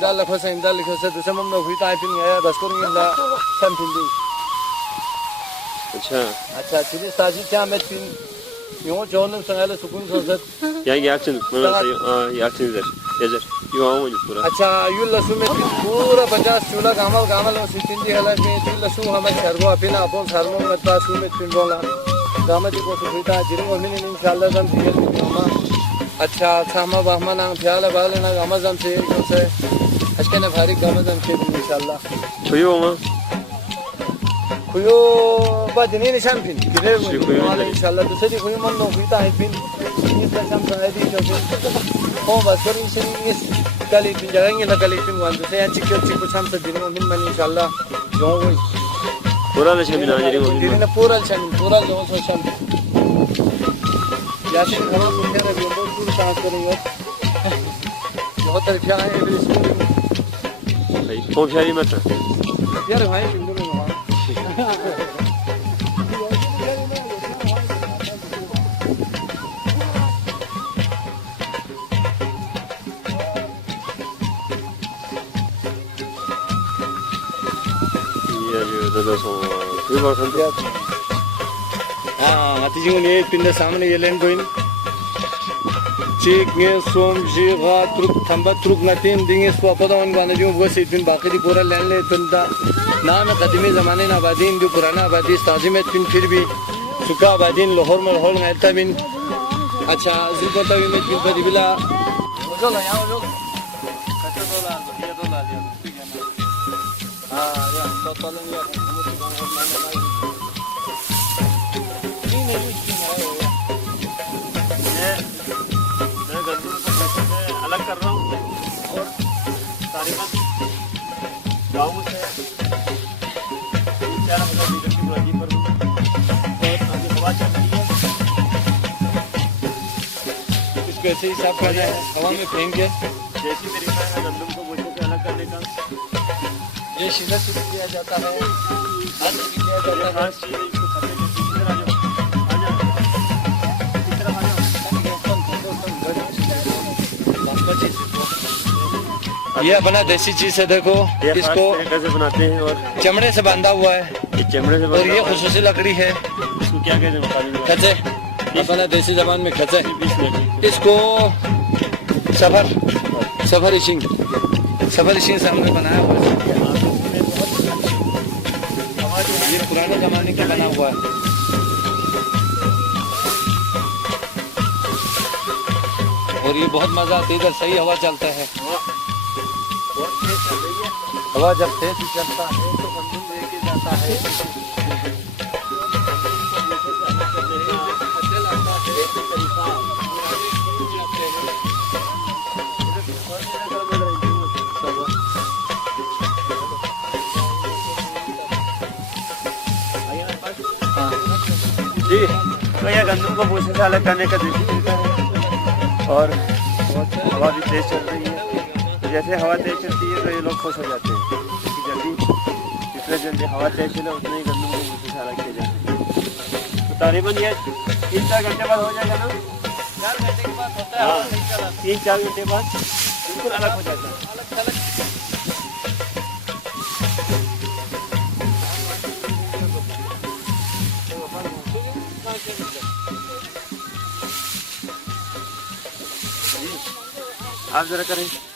imdal la khosa imdal likhosa dusam no hui ta pin ya bas koring la sam pin di अच्छा चीज़ साजी क्या मैं pin यूँ zone संगाले सुकून सोचत या याक्शन मतलब याक्शन इधर यूँ आओ मुझे पूरा अच्छा यू लसु में पूरा 50 चूल्हा गामल गामल में सिंधी हला में यू लसु हमें सरगो अपिना अपन सरगो में तासु में पिन बोला गामल को सुविधा जिरंग मिल इंशाल्लाह दम दिए मामा अच्छा सामा बहमा ना प्याला बाले ना गामल दम से अच्छा ने भारी गामल दम से इंशाल्लाह खुयो मां खुयो बादनी निशान पिन किधर वाले इंशाल्लाह दूसरी खुयो मन नो खुदा है पिन इस शाम से है दी जो पिन ओ बस करी से इस कली पिन जाएंगे ना कली पिन वन से अच्छी कुछ शाम से दिन में मन इंशाल्लाह जो हुई पूरा ले शाम ना जरी दिन ने पूरा शाम पूरा जो सो शाम यासिन घर में मुझे रवि पूरा सांस करेंगे बहुत तरफ है भाई फोन शारी मत यार भाई पिन दो ने पिंड सामने ये लेन गोइन चेक ने सोम जी गा ट्रुक थंबा ट्रुक नतीन दिंगे स्वापदा वन बांधे जो वो सीट पिन बाकी दी पूरा लेन ले पिंडा ना में कदीमी ज़माने ना आबादी जो पुराना आबादी ताज़ी में पिन फिर भी सुखा आबादी लाहौर में लाहौर में ऐसा बिन अच्छा ज़िंदगी तभी में पिन पर दिबिला जो ना यहाँ जो कैसे $2 हाँ या तो तोलन या अलग कर रहा हूँ और तारीखन गाँव से 4 मीटर की बुराजी पर और आगे हवा चल रही है इसको ऐसे ही साफ करना है हवा में फेंक के जैसी तरीका है गंदम को बोझों से अलग करने का ये सीधा सीधा किया जाता है हाथ से किया जाता है खास चीज़ इसको खतरे में ये अपना देसी चीज है देखो इसको कैसे बनाते हैं और चमड़े से बांधा हुआ है ये चमड़े से और ये खुसूसी लकड़ी है इसको क्या कहते हैं खचे अपना देसी जबान में खचे इसको सफर इशिंग सामने बनाया हुआ है ये पुराने जमाने का बना हुआ है और ये बहुत मजा आता है इधर सही हवा चलता है हवा जब तेज चलता है तो गंदम लेके जाता है जी तो यह गंदम को भूसे से अलग करने का देसी तरीका है और हवा भी तेज चल रही है तो जैसे हवा तेज चलती है तो ये लोग खुश हो जाते हैं क्योंकि जितने जल्दी हवा तेज चले उतने ही गंदम को भूसे से अलग किए जाते हैं तो तकरीबन ये 3-4 घंटे बाद हो जाएगा ना 4 घंटे के बाद होता है हाँ 3-4 घंटे बाद बिल्कुल अलग हो जाता है आप जरा करें